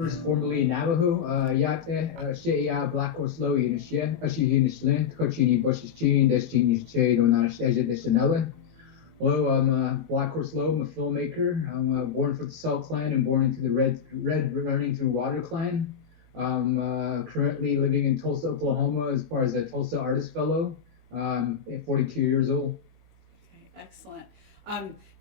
first formerly Navajo, Yate, Shea, BLACKHORSE, LOWE, Nishye, Ashihi Nishlin, Kochini, Boshichin, Destini, Che, Donash, Eja, Deshanella. Hello, I'm BLACKHORSE LOWE. I'm a filmmaker. I'm born for the Salt Clan and born into the Red Running Through Water Clan. I'm currently living in Tulsa, Oklahoma, as far as a Tulsa Artist Fellow. 42 years old. Okay, excellent.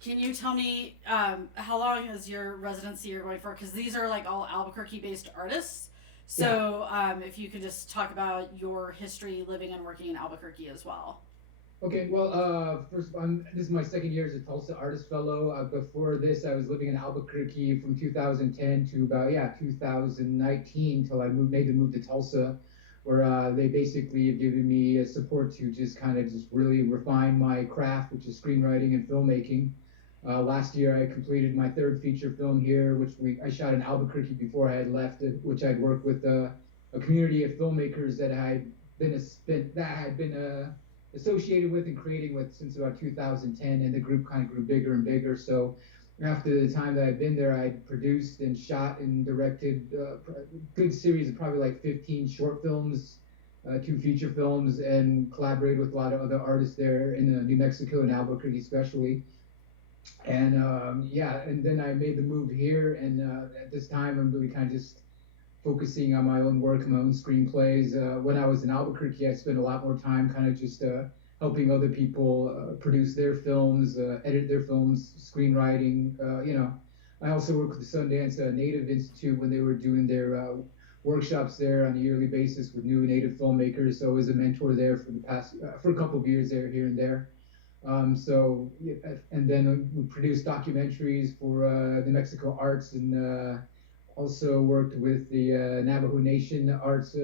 Can you tell me how long is your residency you're going for? Because these are like all Albuquerque-based artists. Yeah. So if you could just talk about your history living and working in Albuquerque as well. Okay, well, first, this is my second year as a Tulsa Artist Fellow. Before this, I was living in Albuquerque from 2010 to about 2019 till made the move to Tulsa, where they basically have given me a support to just kind of just really refine my craft, which is screenwriting and filmmaking. Last year, I completed my third feature film here, which I shot in Albuquerque before I had left, which I'd worked with a community of filmmakers that had been associated with and creating with since about 2010, and the group kind of grew bigger and bigger. So after the time that I'd been there, I'd produced and shot and directed a good series of probably like 15 short films, two feature films, and collaborated with a lot of other artists there in New Mexico and Albuquerque especially. And and then I made the move here, and at this time I'm really kind of just focusing on my own work, my own screenplays. When I was in Albuquerque, I spent a lot more time kind of just helping other people produce their films, edit their films, screenwriting. I also worked with the Sundance Native Institute when they were doing their workshops there on a yearly basis with new Native filmmakers. So I was a mentor there for the past for a couple of years there, here and there. And then we produced documentaries for New Mexico Arts and also worked with the Navajo Nation Arts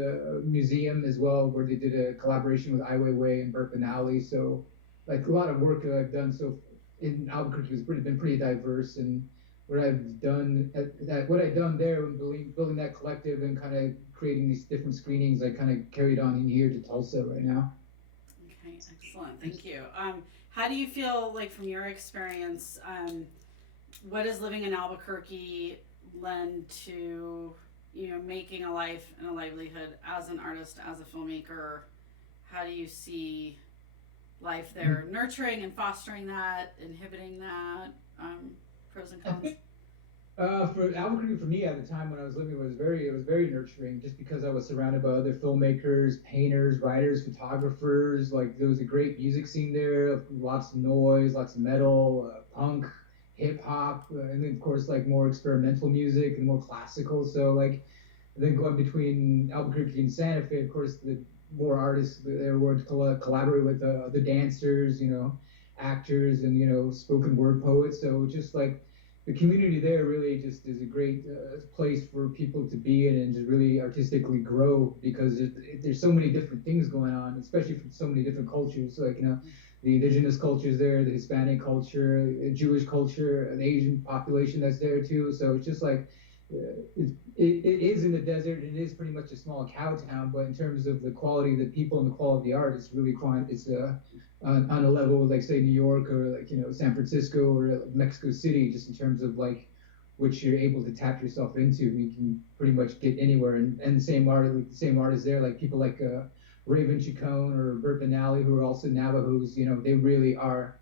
Museum as well, where they did a collaboration with Ai Weiwei and Burke Alley. So, like a lot of work that I've done so in Albuquerque has been pretty diverse, and what I've done there when building that collective and kind of creating these different screenings, I kind of carried on in here to Tulsa right now. Okay, excellent. Thank you. How do you feel like from your experience? What is living in Albuquerque lend to making a life and a livelihood as an artist, as a filmmaker? How do you see life there nurturing and fostering that, inhibiting that? Pros and I cons. think for Albuquerque, for me at the time when I was living, it was very nurturing, just because I was surrounded by other filmmakers, painters, writers, photographers. Like there was a great music scene there, lots of noise, lots of metal, punk, hip hop, and then of course like more experimental music and more classical. So like then going between Albuquerque and Santa Fe, of course the more artists there were to collaborate with the dancers, actors, and spoken word poets. So just like the community there really just is a great place for people to be in and just really artistically grow, because there's so many different things going on, especially from so many different cultures. Like the indigenous cultures there, the Hispanic culture, Jewish culture, an Asian population that's there too. So it's just like it is in the desert, and it is pretty much a small cow town. But in terms of the quality of the people and the quality of the art, it's really quite it's on a level like say New York or like San Francisco or Mexico City, just in terms of like which you're able to tap yourself into. You can pretty much get anywhere, and the same artists there, like people like Raven Chacon or Burt Benally, who are also Navajos. They really are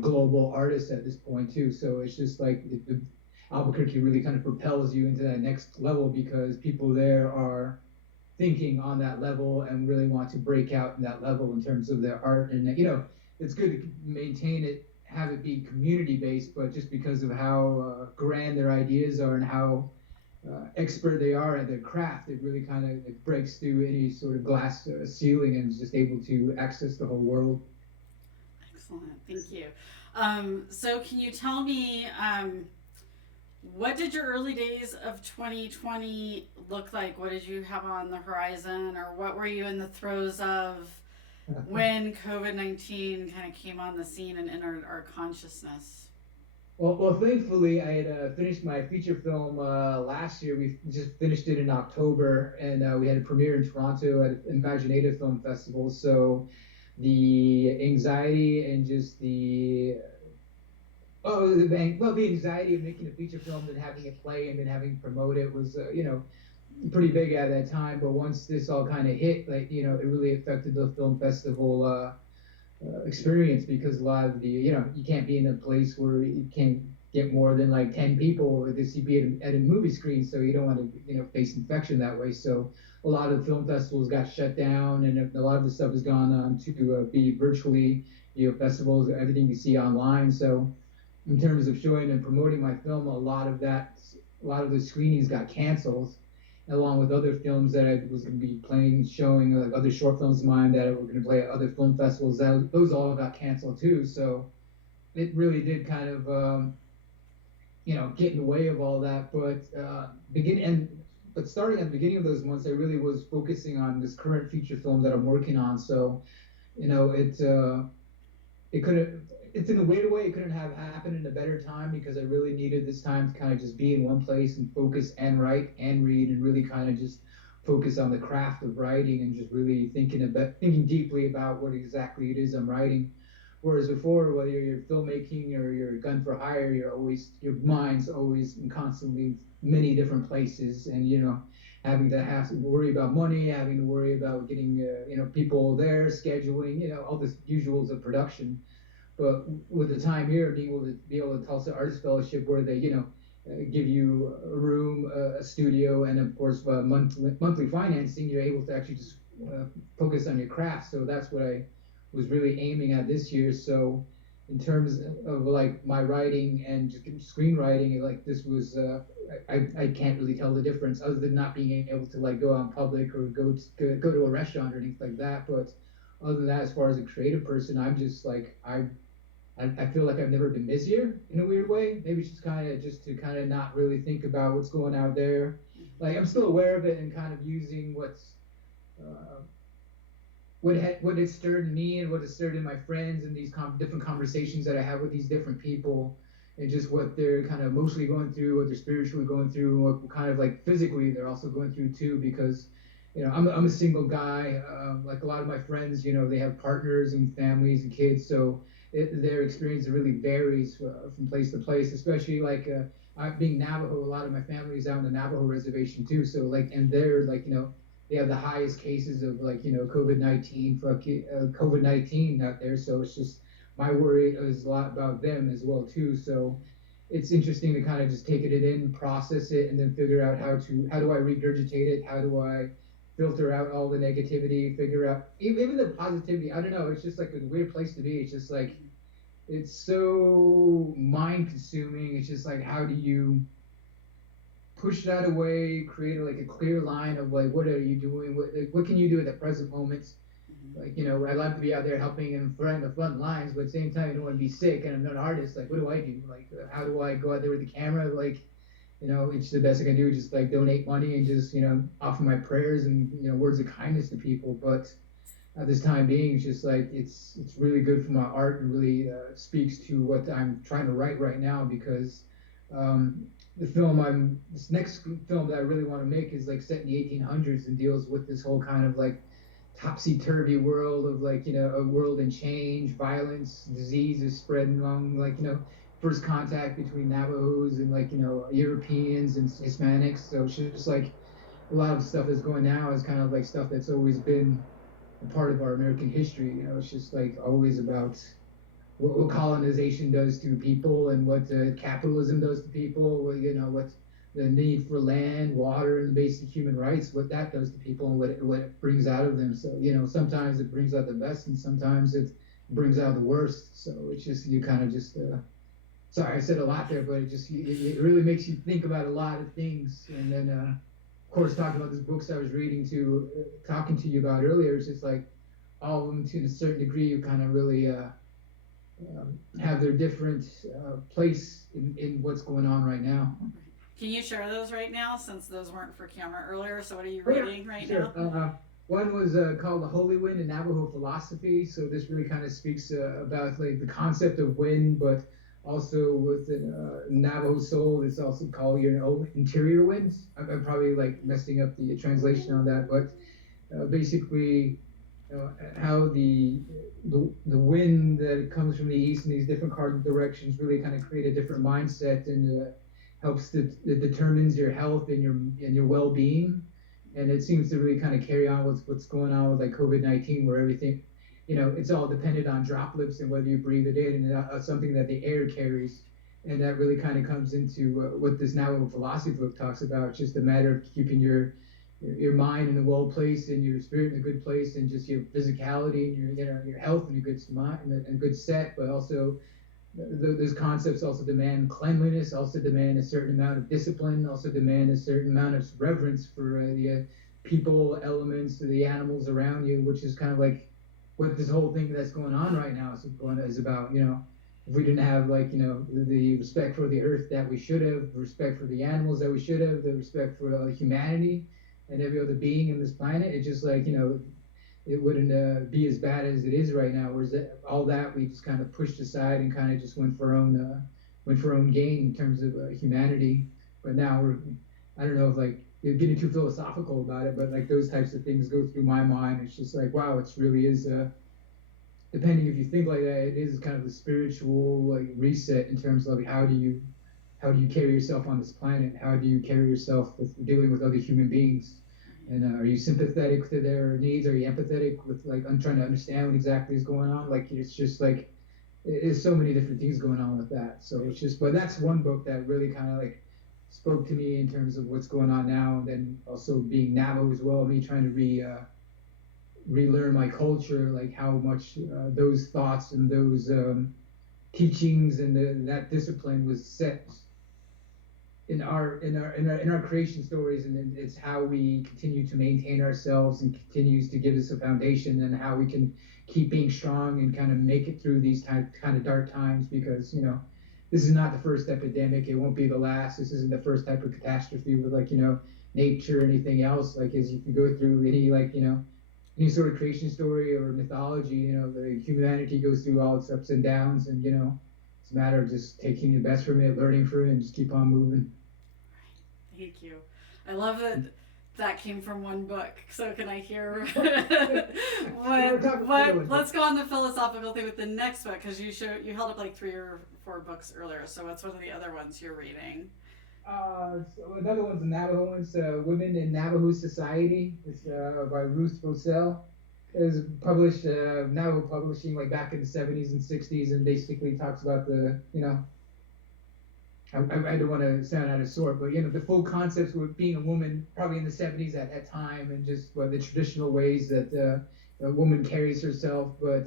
global artists at this point too. So it's just like Albuquerque really kind of propels you into that next level, because people there are thinking on that level and really want to break out in that level in terms of their art. And it's good to maintain it, have it be community based, but just because of how grand their ideas are and how expert they are at their craft, it really kind of it breaks through any sort of glass ceiling and is just able to access the whole world. Excellent. Thank you. So can you tell me what did your early days of 2020 look like? What did you have on the horizon, or what were you in the throes of when COVID-19 kind of came on the scene and entered our consciousness? Well, thankfully, I had finished my feature film last year. We just finished it in October, and we had a premiere in Toronto at Imaginative Film Festival. So the anxiety and just the Oh, well, the anxiety of making a feature film and having it play and then having to promote it was, pretty big at that time. But once this all kind of hit, like, it really affected the film festival experience, because a lot of the, you can't be in a place where you can't get more than like 10 people, or this you be at a movie screen, so you don't want to, face infection that way. So a lot of film festivals got shut down, and a lot of the stuff has gone on to be virtually, festivals, everything you see online. So in terms of showing and promoting my film, a lot of the screenings got canceled, along with other films that I was going to be playing, showing, like other short films of mine that were going to play at other film festivals. Those all got canceled too. So it really did kind of, get in the way of all that. But starting at the beginning of those months, I really was focusing on this current feature film that I'm working on. So, it couldn't, it's in a weird way, it couldn't have happened in a better time, because I really needed this time to kind of just be in one place and focus and write and read, and really kind of just focus on the craft of writing, and just really thinking deeply about what exactly it is I'm writing. Whereas before, whether you're filmmaking or you're gun for hire, your mind's always in constantly many different places, and have to worry about money, having to worry about getting people there, scheduling, all the usuals of production. But with the time here, being able to Tulsa Artist Fellowship, where they give you a room, a studio, and of course monthly financing, you're able to actually just focus on your craft. So that's what I was really aiming at this year. So in terms of like my writing and screenwriting, like this was I can't really tell the difference, other than not being able to like go out in public or go to a restaurant or anything like that. But other than that, as far as a creative person, I'm just like I feel like I've never been busier in a weird way. Maybe it's just to kind of not really think about what's going out there. Like I'm still aware of it, and kind of using uh, what it stirred in me and what it stirred in my friends, and these different conversations that I have with these different people, and just what they're kind of emotionally going through, what they're spiritually going through, and what kind of like physically they're also going through too. Because I'm a single guy. Like a lot of my friends, they have partners and families and kids, so their experience really varies from place to place. Especially like being Navajo, a lot of my family is out on the Navajo reservation too. So like, and they're like, they have the highest cases of like COVID-19 out there. So it's just, my worry is a lot about them as well too. So it's interesting to kind of just take it in, process it, and then figure out how do I regurgitate it, how do I filter out all the negativity, figure out even the positivity. I don't know. It's just like a weird place to be. It's just like, it's so mind consuming. It's just like, how do you push that away, create like a clear line of like, what are you doing? What can you do at the present moment? Like, I'd love to be out there helping and front the front lines, but at the same time, I don't want to be sick, and I'm not an artist. Like, what do I do? Like, how do I go out there with the camera? Like, it's the best I can do, just like donate money and just, offer my prayers and, words of kindness to people. But at this time being, it's just like, it's really good for my art, and really speaks to what I'm trying to write right now. Because this next film that I really want to make is like set in the 1800s, and deals with this whole kind of like topsy-turvy world of like, a world in change, violence, disease is spreading among like, first contact between Navajos and like, Europeans and Hispanics. So it's just like a lot of stuff that's going now is kind of like stuff that's always been a part of our American history. It's just like always about what colonization does to people, and what capitalism does to people. What the need for land, water, and basic human rights, what that does to people, and what it brings out of them. So sometimes it brings out the best, and sometimes it brings out the worst. So it's just, you kind of just sorry, I said a lot there, but it really makes you think about a lot of things. And then of course, talking about these books I was talking to you about earlier, it's just like all of them to a certain degree, you kind of really have their different place in what's going on right now. Can you share those right now, since those weren't for camera earlier? So what are you reading right sure. now? One was called The Holy Wind in Navajo Philosophy. So this really kind of speaks about like the concept of wind, but also with the Navajo soul, it's also called your own interior winds. I'm probably like messing up the translation on that, but basically how the wind that comes from the east in these different cardinal directions really kind of create a different mindset, and helps it determines your health and your well-being. And it seems to really kind of carry on what's going on with like COVID-19, where everything, it's all dependent on droplets and whether you breathe it in, and something that the air carries. And that really kind of comes into what this Navajo philosophy book talks about. It's just a matter of keeping your mind in a well place, and your spirit in a good place, and just your physicality and your health in a good mind and a good set. But also those concepts also demand cleanliness, also demand a certain amount of discipline, also demand a certain amount of reverence for the people, elements, the animals around you, which is kind of like what this whole thing that's going on right now is about. If we didn't have the respect for the earth that we should have, respect for the animals that we should have, the respect for humanity and every other being in this planet, it's just it wouldn't be as bad as it is right now. Whereas all that we just kind of pushed aside and kind of just went for our own gain in terms of humanity. But now I don't know if you're getting too philosophical about it, but those types of things go through my mind. It's just wow, it really is. Depending if you think like that, it is kind of a spiritual reset in terms of how do you carry yourself on this planet? How do you carry yourself with dealing with other human beings? And are you sympathetic to their needs? Are you empathetic with I'm trying to understand what exactly is going on? It's just there's so many different things going on with that. So it's just, but that's one book that really kind of spoke to me in terms of what's going on now, and then also being Navajo as well, me trying to relearn my culture, how much those thoughts and those teachings and that discipline was set in our creation stories, and it's how we continue to maintain ourselves and continues to give us a foundation, and how we can keep being strong and kind of make it through these kind of dark times, because this is not the first epidemic, it won't be the last, this isn't the first type of catastrophe with nature or anything else. As you can go through any sort of creation story or mythology, the humanity goes through all its ups and downs, and it's a matter of just taking the best from it, learning from it, and just keep on moving. Thank you. I love that came from one book. So can I hear what let's go on the philosophical thing with the next book, because you held up 3 or 4 books earlier. So what's one of the other ones you're reading? So another one's the Navajo one's Women in Navajo Society. It's by Ruth Rosell. It was published Navajo Publishing back in the 70s and 60s, and basically talks about I don't want to sound out of sort, but the full concepts with being a woman probably in the 70s at that time, and just the traditional ways that a woman carries herself. But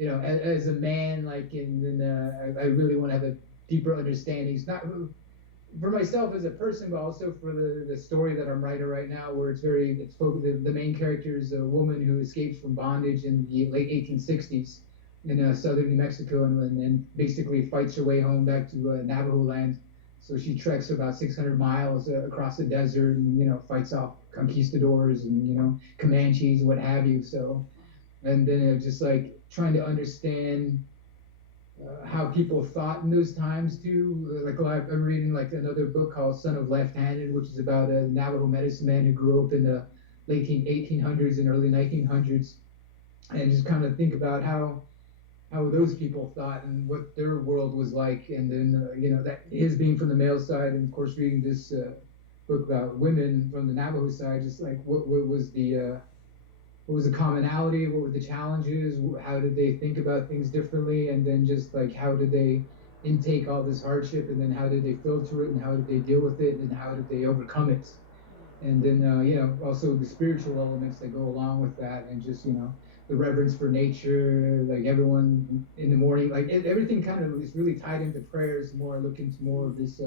as a man, I really want to have a deeper understanding. It's not for myself as a person, but also for the story that I'm writing right now, where the main character is a woman who escapes from bondage in the late 1860s in southern New Mexico, and basically fights her way home back to Navajo land. So she treks about 600 miles across the desert, and fights off conquistadors and Comanches and what have you. So, and then just trying to understand how people thought in those times too. I'm reading another book called Son of Left-Handed, which is about a Navajo medicine man who grew up in the late 1800s and early 1900s, and just kind of think about how those people thought and what their world was like. And then that his being from the male side, and of course reading this book about women from the Navajo side, just what was the commonality, what were the challenges, how did they think about things differently, and then just how did they intake all this hardship, and then how did they filter it, and how did they deal with it, and how did they overcome it. And then also the spiritual elements that go along with that, and just the reverence for nature, everyone in the morning, everything kind of is really tied into prayers. The more I look into more of this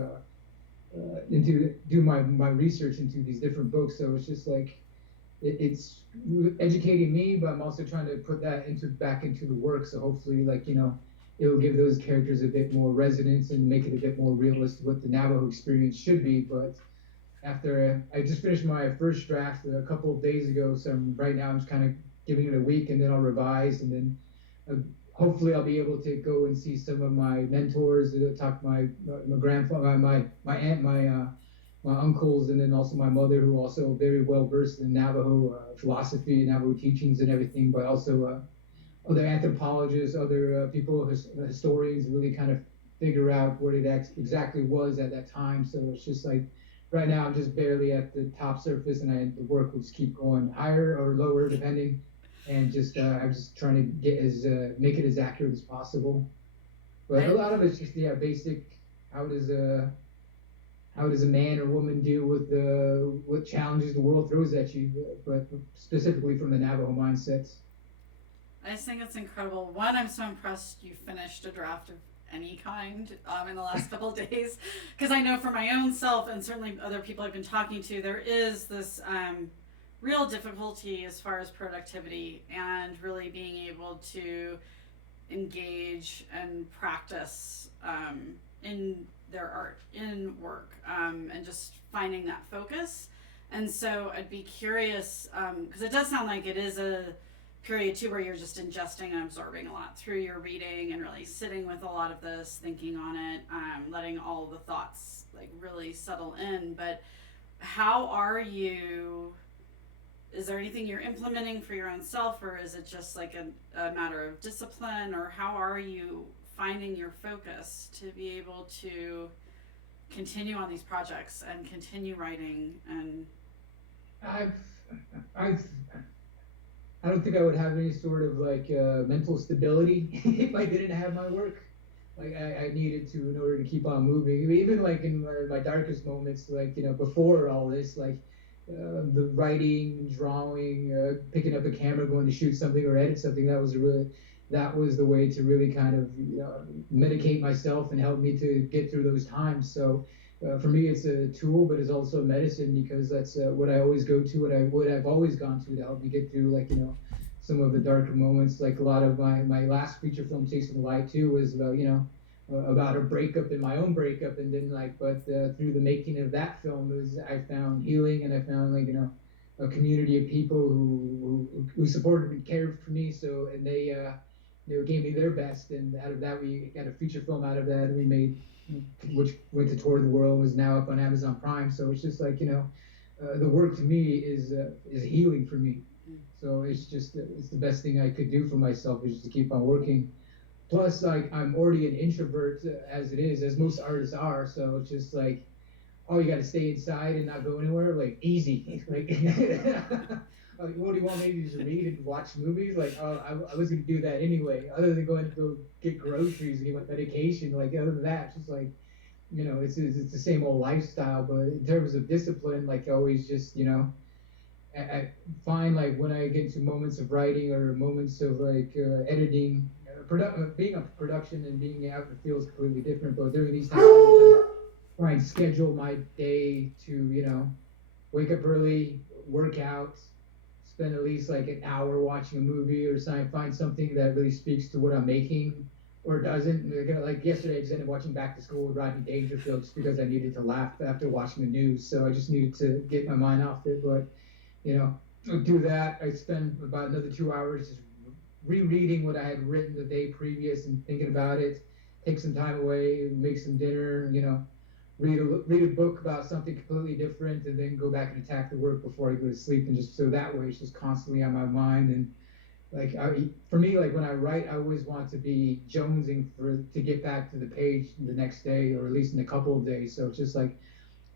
do my research into these different books, so it's just it's educating me, but I'm also trying to put that back into the work. So hopefully, it will give those characters a bit more resonance and make it a bit more realistic what the Navajo experience should be. But after I just finished my first draft a couple of days ago, so right now I'm just kind of giving it a week, and then I'll revise, and then hopefully I'll be able to go and see some of my mentors, talk to my grandfather, my aunt, my my uncles, and then also my mother, who also very well versed in Navajo philosophy, Navajo teachings, and everything, but also other anthropologists, other people, historians, really kind of figure out what it exactly was at that time. So it's just like right now I'm just barely at the top surface, and the work will just keep going higher or lower depending. And just I'm just trying to get as make it as accurate as possible. But a lot of it's just basic. How does a how does a man or woman deal with the what challenges the world throws at you? But specifically from the Navajo mindsets. I just think it's incredible. One, I'm so impressed you finished a draft of any kind in the last couple of days, because I know for my own self and certainly other people I've been talking to, there is this real difficulty as far as productivity and really being able to engage and practice in their art, in work, and just finding that focus. And so I'd be curious, because it does sound like it is a period too where you're just ingesting and absorbing a lot through your reading and really sitting with a lot of this, thinking on it, letting all the thoughts like really settle in. But how are you, is there anything you're implementing for your own self, or is it just like a matter of discipline, or how are you finding your focus to be able to continue on these projects and continue writing? And I've I don't think I would have any sort of like mental stability if I didn't have my work. Like I needed to in order to keep on moving. Even like in my darkest moments, like before all this, like the writing, drawing, picking up a camera, going to shoot something or edit something. That was the way to really kind of medicate myself and help me to get through those times. So for me, it's a tool, but it's also medicine, because that's what I always go to, what I've always gone to help me get through, like some of the darker moments. Like a lot of my last feature film, Chasing the Light too, was about about a breakup and my own breakup, and then but through the making of that film, I found healing, and I found like a community of people who supported and cared for me. So and they gave me their best, and out of that we got a feature film out of that we made, which went to tour the world and was now up on Amazon Prime. So it's just like the work to me is healing for me. So it's just it's the best thing I could do for myself, is just to keep on working. Plus, like I'm already an introvert as it is, as most artists are. So it's just like, oh, you got to stay inside and not go anywhere. Like easy. Like what do you want me to do? Read and watch movies? Like, oh, I was gonna do that anyway. Other than going to go get groceries and get medication, like other than that, it's just like, it's the same old lifestyle. But in terms of discipline, like always, just I find like when I get into moments of writing or moments of like editing, being a production and being out in the field is completely different. But during these times, I try and schedule my day to wake up early, work out, spend at least like an hour watching a movie or something, find something that really speaks to what I'm making or doesn't. Like yesterday, I just ended up watching Back to School with Rodney Dangerfield just because I needed to laugh after watching the news. So I just needed to get my mind off it. But, do that. I spend about another 2 hours just rereading what I had written the day previous and thinking about it, take some time away, make some dinner, read a book about something completely different, and then go back and attack the work before I go to sleep. And just so that way it's just constantly on my mind. And like for me, like when I write, I always want to be jonesing to get back to the page the next day, or at least in a couple of days. So it's just like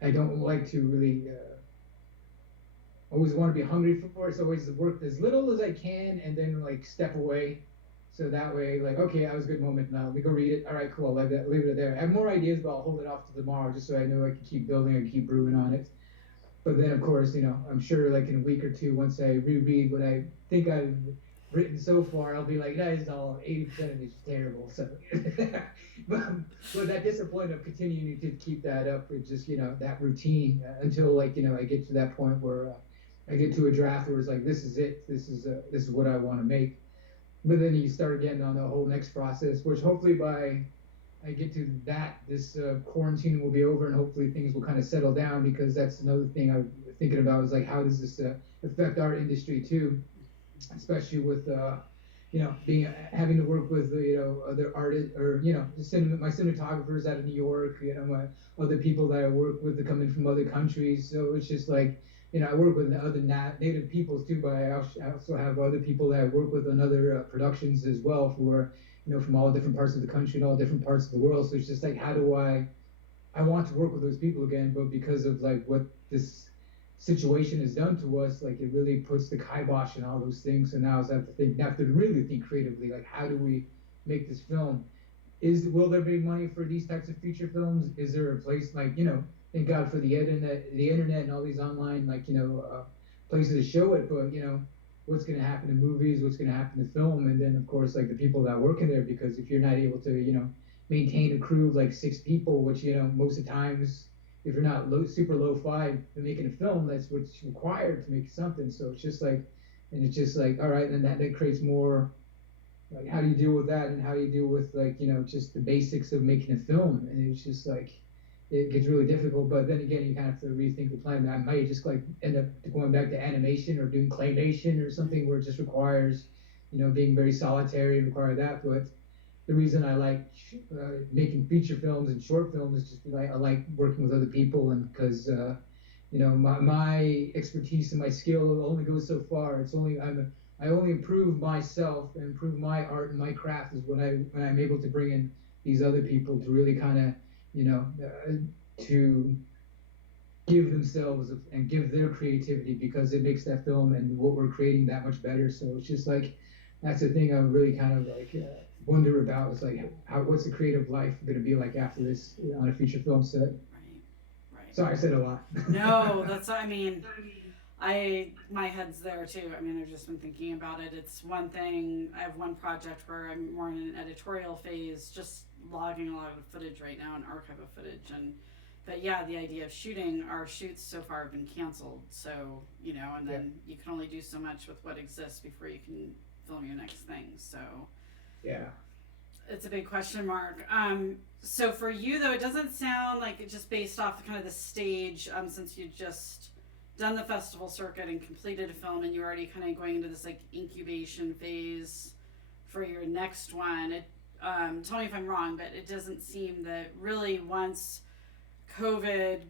I don't like to really always want to be hungry for it. So always work as little as I can and then like step away. So that way, like, okay, that was a good moment. Now let me go read it. All right, cool. Leave it there. I have more ideas, but I'll hold it off to tomorrow just so I know I can keep building and keep brewing on it. But then, of course, I'm sure like in a week or two, once I reread what I think I've written so far, I'll be like, that is all 80% of it's terrible. So, but that discipline of continuing to keep that up, it's just that routine until like I get to that point where I get to a draft where it's like, this is it. This is what I want to make. But then you start again on the whole next process, which hopefully by I get to that, this quarantine will be over, and hopefully things will kind of settle down, because that's another thing I'm thinking about is like, how does this affect our industry too, especially with being having to work with other artists, or my cinematographers out of New York, my other people that I work with that come in from other countries. So it's just like, I work with other native peoples too, but I also have other people that I work with on other productions as well, for from all different parts of the country and all different parts of the world. So it's just like, how do I want to work with those people again, but because of like what this situation has done to us, like it really puts the kibosh and all those things. So now I have to really think creatively, like how do we make this film? Will there be money for these types of feature films? Is there a place, like, thank God for the internet and all these online, like, places to show it, but what's going to happen to movies, what's going to happen to film, and then of course like the people that work in there, because if you're not able to maintain a crew of like 6 people, which most of the times, if you're not super low-fi making a film, that's what's required to make something. So it's just like, and it's just like, all right, then that creates more, like, how do you deal with that, and how do you deal with, like, just the basics of making a film? And it's just like, it gets really difficult. But then again, you kind of have to rethink the plan. I might just like end up going back to animation or doing claymation or something where it just requires being very solitary and require that. But the reason I like making feature films and short films is just like I like working with other people, and because my expertise and my skill only goes so far. I only improve myself and improve my art and my craft is when I'm able to bring in these other people to really kind of to give themselves and give their creativity, because it makes that film and what we're creating that much better. So it's just like, that's the thing I really kind of like wonder about, is like, what's the creative life going to be like after this on a feature film set? Right. Sorry, I said a lot. No, I mean, my head's there too. I mean, I've just been thinking about it. It's one thing. I have one project where I'm more in an editorial phase, just logging a lot of footage right now, an archive of footage. But yeah, the idea of shooting, our shoots so far have been canceled. So, and then you can only do so much with what exists before you can film your next thing. So yeah, it's a big question mark. So for you though, it doesn't sound like it, just based off kind of the stage, since you just done the festival circuit and completed a film, and you're already kind of going into this like incubation phase for your next one. Tell me if I'm wrong, but it doesn't seem that really once COVID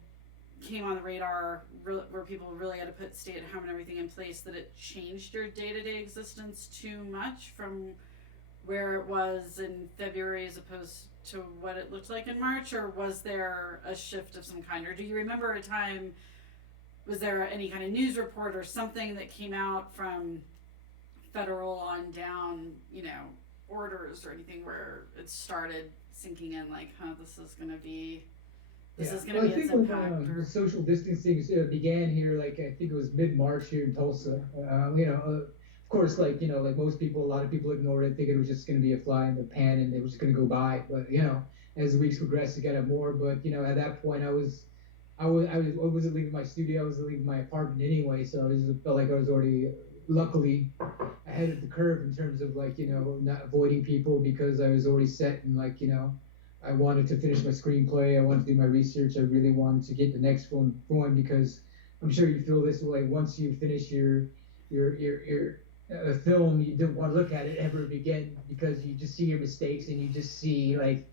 came on the radar, where people really had to put stay at home and everything in place, that it changed your day-to-day existence too much from where it was in February as opposed to what it looked like in March? Or was there a shift of some kind? Or do you remember a time, was there any kind of news report or something that came out from federal on down, orders or anything where it started sinking in, like, this is going to be its impact? The social distancing began here, like I think it was mid-March here in Tulsa. Of course, like like most people, a lot of people ignored it, thinking it was just going to be a fly in the pan and it was just going to go by. But as the weeks progressed, it got more. But at that point, I wasn't leaving my studio. I was leaving my apartment anyway, so I felt like I was already luckily ahead of the curve in terms of like not avoiding people, because I was already set, and like I wanted to finish my screenplay. I wanted to do my research. I really wanted to get the next one going, because I'm sure you feel this way. Once you finish your film, you don't want to look at it ever again, because you just see your mistakes, and you just see like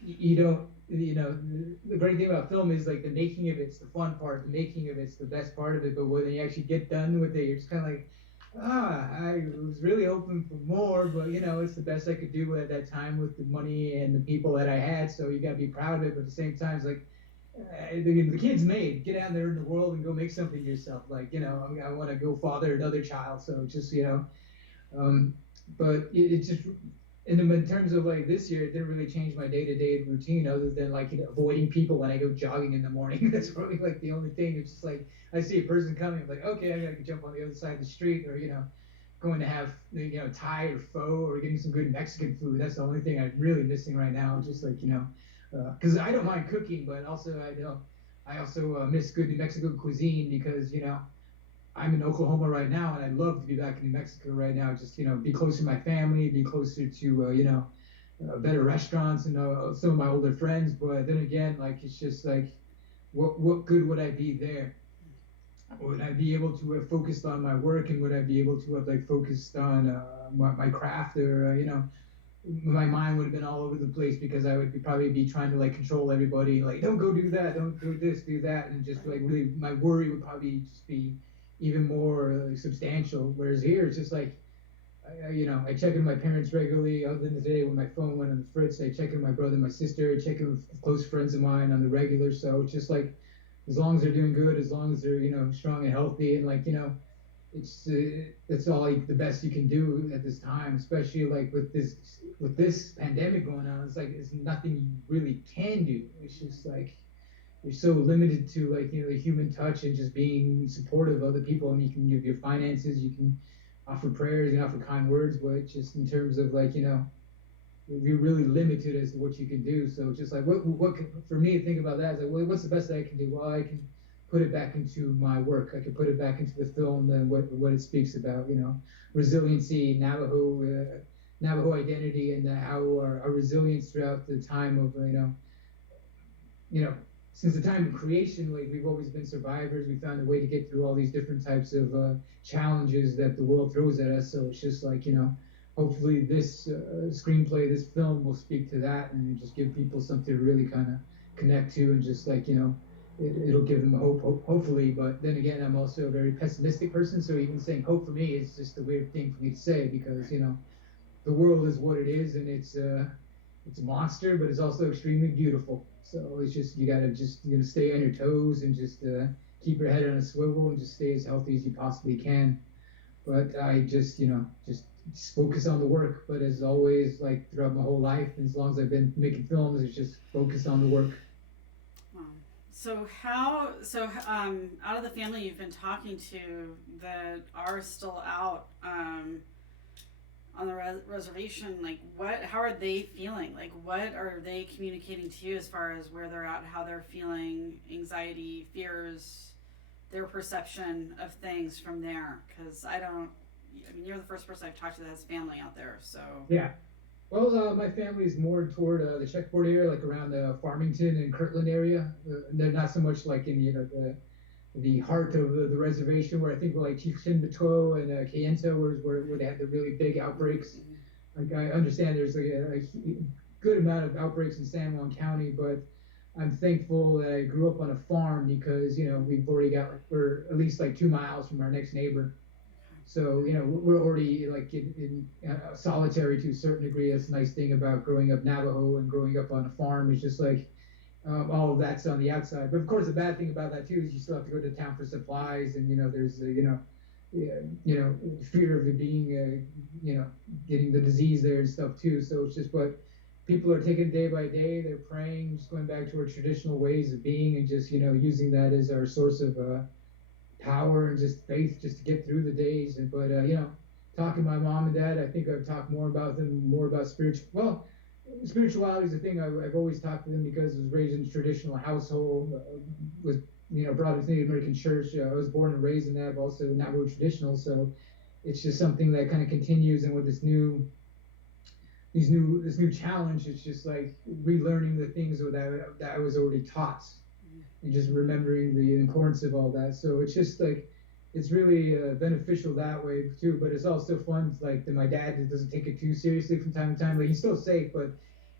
you don't. The great thing about film is like the making of it's the fun part. The making of it's the best part of it. But when you actually get done with it, you're just kind of like, I was really hoping for more, but it's the best I could do at that time with the money and the people that I had. So you gotta be proud of it, but at the same time, it's like the kid's made. Get out there in the world and go make something yourself. Like I want to go father another child. So just but it just. In terms of like this year, it didn't really change my day-to-day routine, other than like avoiding people when I go jogging in the morning. That's probably like the only thing. It's just like I see a person coming, I'm like, okay, I gotta jump on the other side of the street, or going to have Thai or pho, or getting some good Mexican food. That's the only thing I'm really missing right now. Just like because I don't mind cooking, but also I also miss good New Mexican cuisine, because I'm in Oklahoma right now, and I'd love to be back in New Mexico right now. Just be closer to my family, be closer to better restaurants, and some of my older friends. But then again, like it's just like, what good would I be there? would I be able to have focused on my work, and would I be able to have like focused on my craft, or my mind would have been all over the place because I would probably be trying to like control everybody, like don't go do that, don't do this, do that, and just like really my worry would probably just be even more substantial. Whereas here it's just like I check in with my parents regularly. Other than the day when my phone went on the fritz, I check in with my brother, my sister, check in with close friends of mine on the regular. So it's just like as long as they're doing good, as long as they're strong and healthy, and like it's that's all like the best you can do at this time, especially like with this pandemic going on. It's like it's nothing you really can do. It's just like you're so limited to like the human touch and just being supportive of other people. And you can give your finances, you can offer prayers, you can offer kind words, but just in terms of like you're really limited as to what you can do. So it's just like what for me to think about that is like, well, what's the best that I can do? Well, I can put it back into my work. I can put it back into the film and what it speaks about. Resiliency, Navajo identity, and how our resilience throughout the time of you know since the time of creation, like we've always been survivors. We found a way to get through all these different types of challenges that the world throws at us. So it's just like hopefully this screenplay, this film will speak to that and just give people something to really kind of connect to, and just like it'll give them hope, hopefully. But then again, I'm also a very pessimistic person, so even saying hope for me is just a weird thing for me to say, because the world is what it is, and it's a monster, but it's also extremely beautiful. So it's just you gotta just stay on your toes and just keep your head on a swivel and just stay as healthy as you possibly can. But I just focus on the work. But as always, like throughout my whole life, and as long as I've been making films, it's just focus on the work. Wow. So out of the family you've been talking to that are still out on the reservation, like how are they feeling? Like what are they communicating to you as far as where they're at, how they're feeling, anxiety, fears, their perception of things from there? Because I mean, you're the first person I've talked to that has family out there, so. Yeah. Well, my family is more toward the checkboard area, like around the Farmington and Kirtland area. They're not so much like in the heart of the reservation, where I think like Chief Shinbato and Kayenta where they had the really big outbreaks. Like I understand there's a good amount of outbreaks in San Juan County, but I'm thankful that I grew up on a farm, because we've already got we're at least like 2 miles from our next neighbor. So we're already like in solitary to a certain degree. That's a nice thing about growing up Navajo and growing up on a farm. Is just like all of that's on the outside. But of course, the bad thing about that too is you still have to go to town for supplies, and there's fear of it being getting the disease there and stuff too. So it's just what people are taking day by day. They're praying, just going back to our traditional ways of being, and just using that as our source of power and just faith, just to get through the days. But talking to my mom and dad, I think I've talked more about spirituality is a thing I've always talked to them, because I was raised in a traditional household, was brought up in Native American church. I was born and raised in that, but also Navajo traditional. So it's just something that kind of continues. And with this new challenge, it's just like relearning the things that I was already taught, and just remembering the importance of all that. So it's just like it's really beneficial that way too. But it's also fun, like that my dad doesn't take it too seriously from time to time. Like he's still safe, but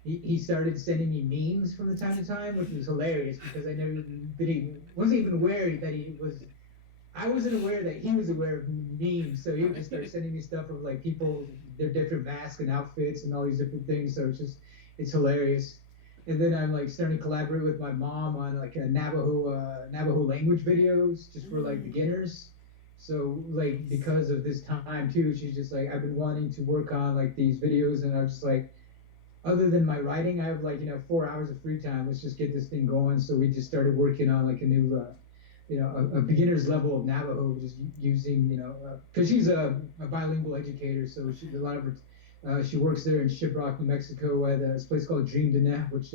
he started sending me memes from the time to time, which was hilarious, because I never wasn't even aware that he was. I wasn't aware that he was aware of memes, so he would just start sending me stuff of like people, their different masks and outfits and all these different things. So it's hilarious. And then I'm like starting to collaborate with my mom on like a Navajo language videos, just for like beginners. So like because of this time too, she's just like, I've been wanting to work on like these videos, and I was just like, other than my writing, I have like 4 hours of free time. Let's just get this thing going. So we just started working on like a new a beginner's level of Navajo, just using because she's a bilingual educator, so a lot of her. She works there in Shiprock, New Mexico, at this place called Dream Dene, which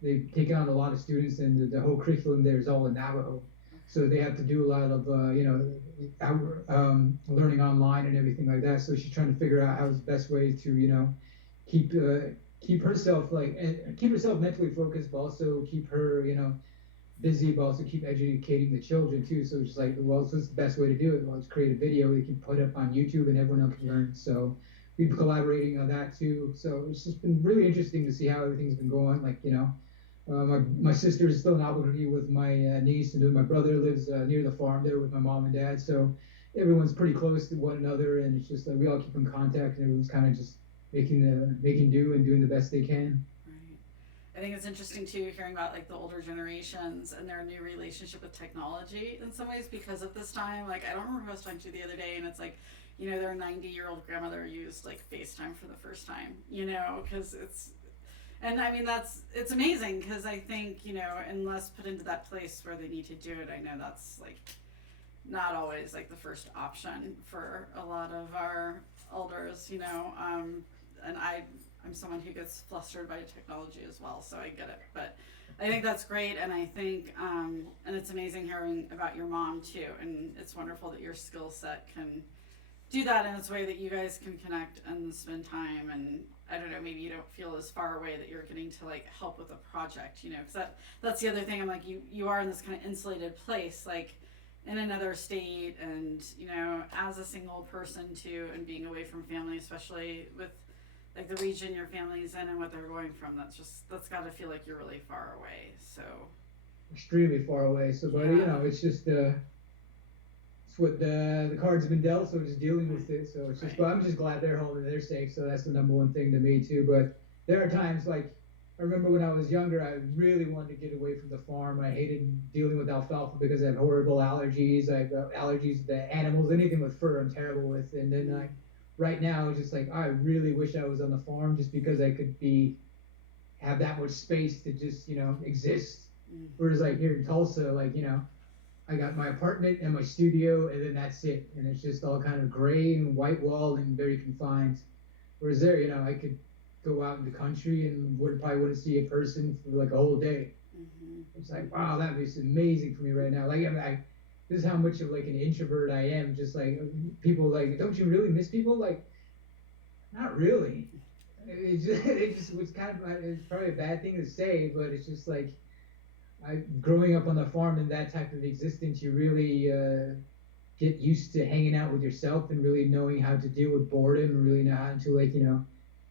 they've taken on a lot of students, and the whole curriculum there is all in Navajo. So they have to do a lot of learning online and everything like that. So she's trying to figure out how's the best way to keep herself and keep herself mentally focused, but also keep her busy, but also keep educating the children too. So it's just like, well, so what's the best way to do it? Well, let's create a video we can put up on YouTube and everyone else can learn. So we've been collaborating on that too. So it's just been really interesting to see how everything's been going. Like, my sister is still in Albuquerque with my niece, and then my brother lives near the farm there with my mom and dad. So everyone's pretty close to one another, and it's just like we all keep in contact, and everyone's kind of just making do and doing the best they can. Right. I think it's interesting too, hearing about like the older generations and their new relationship with technology in some ways because of this time. Like I don't remember who I was talking to the other day, and it's like, their 90-year-old grandmother used like FaceTime for the first time, because and I mean, it's amazing because I think, unless put into that place where they need to do it, I know that's like not always like the first option for a lot of our elders, and I'm someone who gets flustered by technology as well, so I get it. But I think that's great, and I think, and it's amazing hearing about your mom too, and it's wonderful that your skill set can do that in its way that you guys can connect and spend time, and I don't know, maybe you don't feel as far away that you're getting to like help with a project, because that's the other thing. I'm like, you are in this kind of insulated place, like in another state, and as a single person too, and being away from family, especially with like the region your family's in and what they're going from, that's got to feel like you're really far away. So extremely far away. So, but it's just it's what the cards have been dealt. So just dealing with it. So it's just, but I'm just glad they're home and they're safe. So that's the number one thing to me too. But there are times like I remember when I was younger, I really wanted to get away from the farm. I hated dealing with alfalfa because I have horrible allergies. I have allergies to animals, anything with fur I'm terrible with. And then right now, it's just like, I really wish I was on the farm just because I could have that much space to just, exist. Mm-hmm. Whereas like here in Tulsa, like, I got my apartment and my studio and then that's it. And it's just all kind of gray and white walled and very confined. Whereas there, I could go out in the country and probably wouldn't see a person for like a whole day. Mm-hmm. It's like, wow, that was amazing for me right now. Like, this is how much of like an introvert I am. Just like people like, don't you really miss people? Like, not really. It just was kind of, it's probably a bad thing to say, but it's just like, growing up on the farm in that type of existence, you really get used to hanging out with yourself and really knowing how to deal with boredom and really know how to like,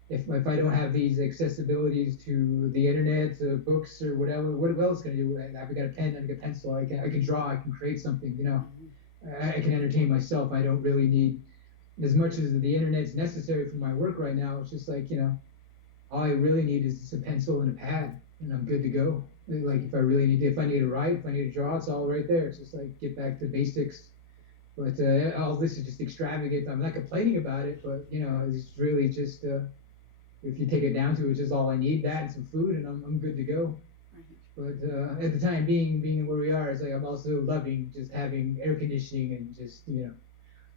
if I don't have these accessibilities to the internet, to books or whatever, what else can I do? I've got a pen, I've got a pencil, I can draw, I can create something, I can entertain myself. I don't really need as much as the internet's necessary for my work right now. It's just like, all I really need is just a pencil and a pad and I'm good to go. Like if I need to write, if I need to draw, it's all right there. It's just like get back to basics. But all this is just extravagant. I'm not complaining about it, but it's really just if you take it down to it, it's just all I need, that and some food, and I'm good to go. But at the time being where we are, it's like I'm also loving just having air conditioning and just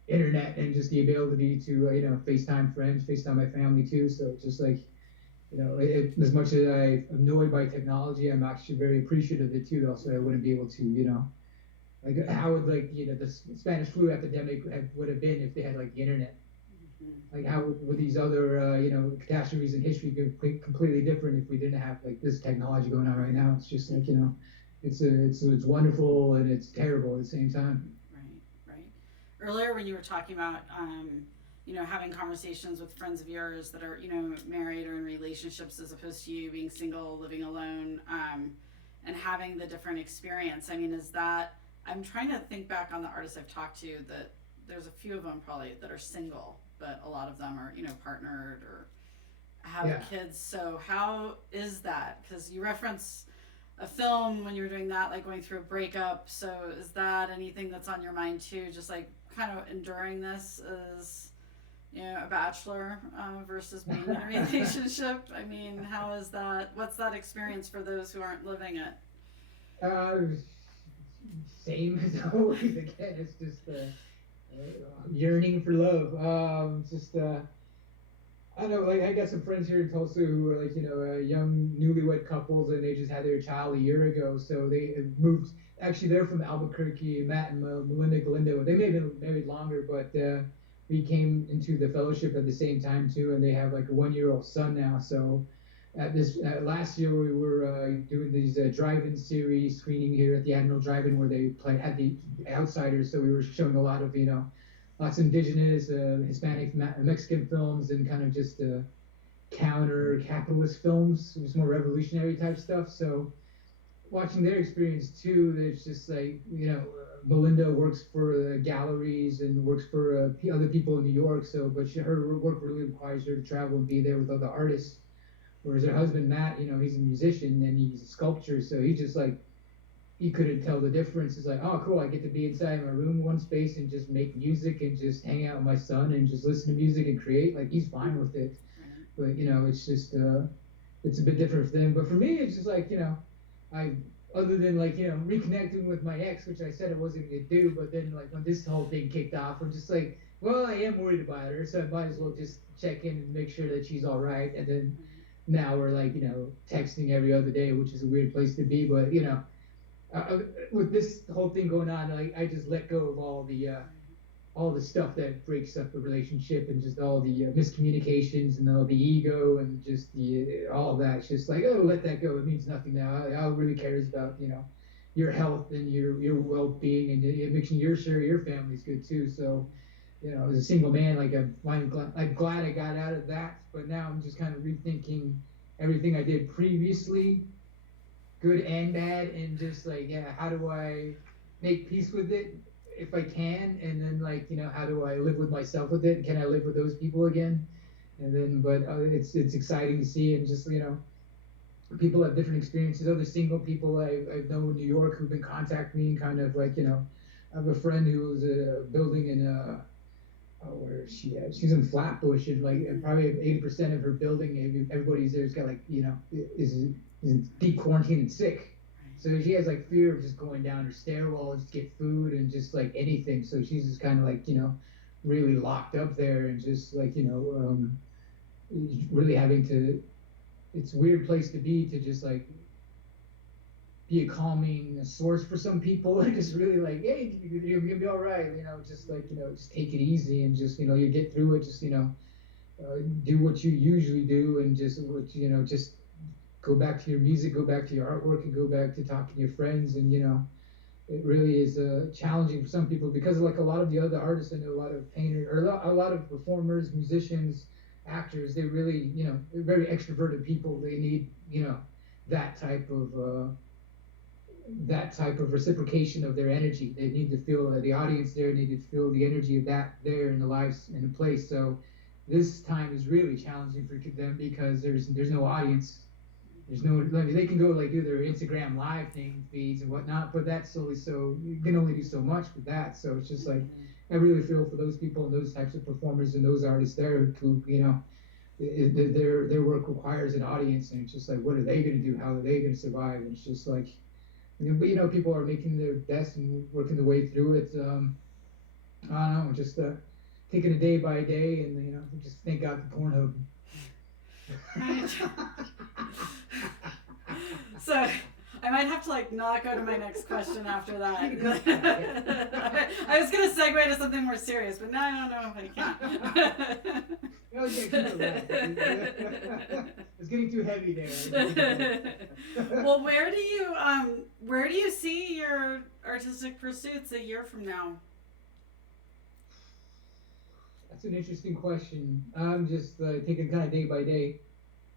internet and just the ability to FaceTime friends, FaceTime my family too. So it's just like as much as I'm annoyed by technology, I'm actually very appreciative of it too. Also, I wouldn't be able to like how would like the Spanish flu epidemic would have been if they had like the internet. Like how would these other catastrophes in history be completely different if we didn't have like this technology going on right now? It's just like it's wonderful and it's terrible at the same time. Right. Earlier when you were talking about having conversations with friends of yours that are married or in relationships as opposed to you being single, living alone, and having the different experience. I mean, I'm trying to think back on the artists I've talked to that there's a few of them probably that are single, but a lot of them are, partnered or have kids. So how is that? Because you reference a film when you were doing that, like going through a breakup. So is that anything that's on your mind too? Just like kind of enduring this as, a bachelor versus being in a relationship. I mean, how is that? What's that experience for those who aren't living it? Same as always. Again, it's just yearning for love. I don't know, like I got some friends here in Tulsa who are like, young newlywed couples and they just had their child a year ago. So they moved, actually they're from Albuquerque, Matt and Melinda Galindo. They may have been married longer, but we came into the fellowship at the same time too. And they have like a 1-year-old son now. So at this last year we were doing these drive-in series screening here at the Admiral Drive-In where they had the Outsiders. So we were showing a lot of lots of indigenous, Hispanic, Mexican films, and kind of just counter capitalist films, just more revolutionary type stuff. So watching their experience too, it's just like Melinda works for galleries and works for other people in New York. So, but her work really requires her to travel and be there with other artists. Whereas her husband Matt, he's a musician and he's a sculptor, so he's just like he couldn't tell the difference. It's like, oh, cool, I get to be inside my room, one space, and just make music and just hang out with my son and just listen to music and create. Like he's fine with it, but it's just it's a bit different for them. But for me, it's just like I other than like reconnecting with my ex, which I said I wasn't gonna do, but then like when this whole thing kicked off, I'm just like, well, I am worried about her, so I might as well just check in and make sure that she's all right. And then now we're like texting every other day, which is a weird place to be, but with this whole thing going on, I just let go of all the stuff that breaks up the relationship and just all the miscommunications and all the ego and just all of that. It's just like, oh, let that go. It means nothing now. All really cares about your health and your well-being and making sure your family's good too. So as a single man, like I'm glad I got out of that, but now I'm just kind of rethinking everything I did previously, good and bad, and just like, how do I make peace with it if I can, and then like, how do I live with myself with it? Can I live with those people again? And then, but it's exciting to see, and just people have different experiences. Other single people I've known in New York who've been contacting me, kind of like, I have a friend who was building in where is she at? She's in Flatbush, and like probably 80% of her building, everybody's there's got like is in deep quarantine and sick. So she has like fear of just going down her stairwell and just get food and just like anything. So she's just kind of like really locked up there and just like really having to. It's a weird place to be, to just like be a calming source for some people, and just really like, hey, you're gonna be all right, just like just take it easy and just you get through it, just do what you usually do, and just just go back to your music, go back to your artwork, and go back to talking to your friends. And it really is challenging for some people, because like a lot of the other artists, I know a lot of painters or a lot of performers, musicians, actors, they really they're very extroverted people. They need that type of reciprocation of their energy. They need to feel the audience there, need to feel the energy of that there in the lives in the place. So this time is really challenging for them, because there's no audience. There's no, they can go like do their Instagram live thing feeds and whatnot, but that's only so, you can only do so much with that. So it's just like, I really feel for those people and those types of performers and those artists there who their work requires an audience, and it's just like, what are they going to do? How are they going to survive? And it's just like, but people are making their best and working their way through it. I don't know, just taking it day by day, and just thank God for Pornhub. So I might have to like not go to my next question after that. I was gonna segue to something more serious, but now I don't know if I can. No, yeah, keep it light. It's getting too heavy there. Well, where do you see your artistic pursuits a year from now? That's an interesting question. I'm just taking kind of day by day.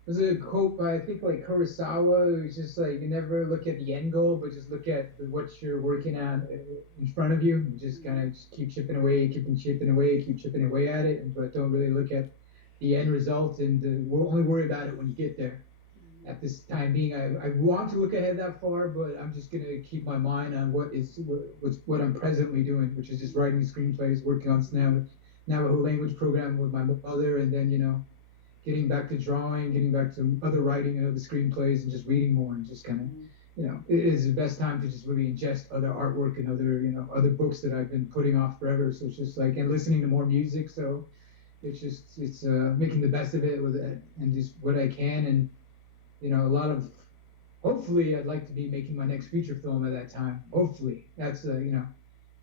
There's a quote by, I think, like Kurosawa, who's just like, you never look at the end goal, but just look at what you're working on in front of you. And just kind of keep chipping away, keep chipping away at it, but don't really look at the end result, and we'll only worry about it when you get there. At this time being, I want to look ahead that far, but I'm just gonna keep my mind on what I'm presently doing, which is just writing screenplays, working on Navajo language program with my mother, and then getting back to drawing, getting back to other writing and other screenplays, and just reading more, and just kind of, it is the best time to just really ingest other artwork and other books that I've been putting off forever. So it's just like, and listening to more music. So it's making the best of it with it, and just what I can, and a lot of, hopefully I'd like to be making my next feature film at that time. Hopefully that's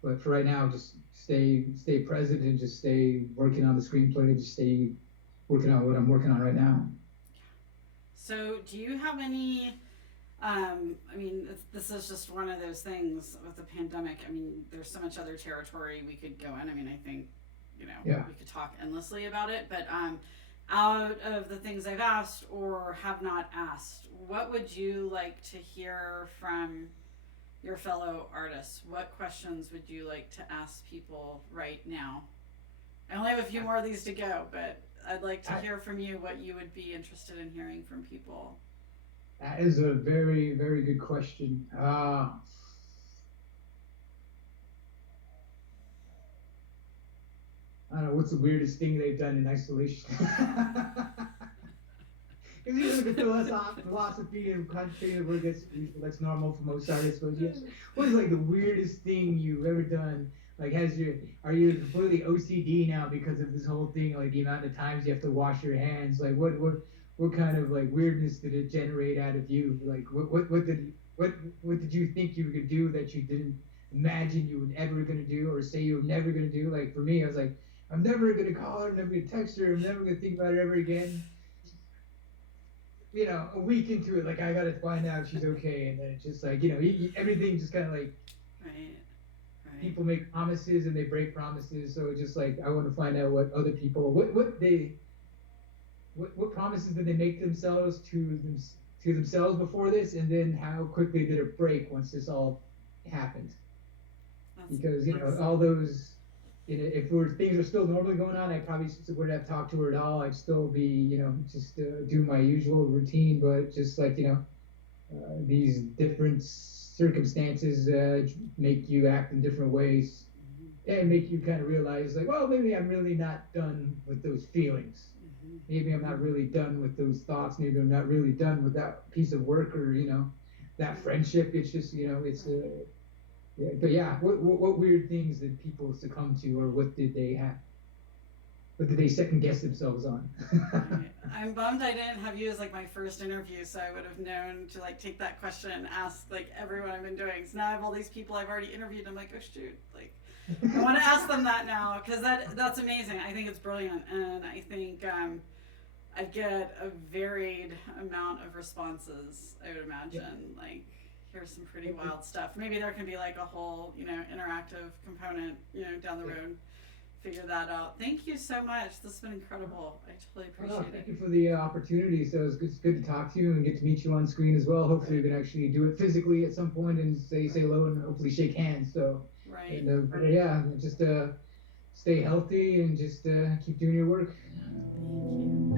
but for right now, just stay present and just stay working on the screenplay, just stay working on what I'm working on right now. So, do you have any? I mean, this is just one of those things with the pandemic. I mean, there's so much other territory we could go in. I mean, I think, Yeah. we could talk endlessly about it. But out of the things I've asked or have not asked, what would you like to hear from your fellow artists? What questions would you like to ask people right now? I only have a few more of these to go, but I'd like to hear from you what you would be interested in hearing from people. That is a very, very good question. I don't know, what's the weirdest thing they've done in isolation? Because you look at philosophy and contemplative work, that's normal for most artists. But yes, what is like the weirdest thing you've ever done? Like, are you completely OCD now because of this whole thing? Like the amount of times you have to wash your hands. Like what kind of like weirdness did it generate out of you? Like what did you think you were gonna do that you didn't imagine you were ever gonna do, or say you were never gonna do? Like for me, I was like, I'm never gonna call her, I'm never gonna text her, I'm never gonna think about her ever again. A week into it, like I gotta find out if she's okay, and then it's just like everything just kind of like Right. people make promises and they break promises. So it's just like I want to find out what other people what promises did they make themselves to themselves before this, and then how quickly did it break once this all happened? Because all those, if things are still normally going on, I probably wouldn't have talked to her at all. I'd still be just do my usual routine, but just like these different circumstances make you act in different ways, and make you kind of realize like, well, maybe I'm really not done with those feelings. Maybe I'm not really done with those thoughts. Maybe I'm not really done with that piece of work, or that friendship. It's just it's yeah. But yeah, what weird things did people succumb to, or what did they have? What did they second guess themselves on? I'm bummed I didn't have you as like my first interview, so I would have known to like take that question and ask like everyone I've been doing. So now I have all these people I've already interviewed. I'm like, oh shoot, like I want to ask them that now, because that's amazing. I think it's brilliant, and I think I get a varied amount of responses. I would imagine like here's some pretty wild stuff. Maybe there can be like a whole interactive component down the road. Figure that out. Thank you so much. This has been incredible. I totally appreciate it. Thank you for the opportunity. So it's good to talk to you and get to meet you on screen as well. Hopefully we can actually do it physically at some point and say hello and hopefully shake hands. So right. And, yeah, just stay healthy and just keep doing your work. Thank you.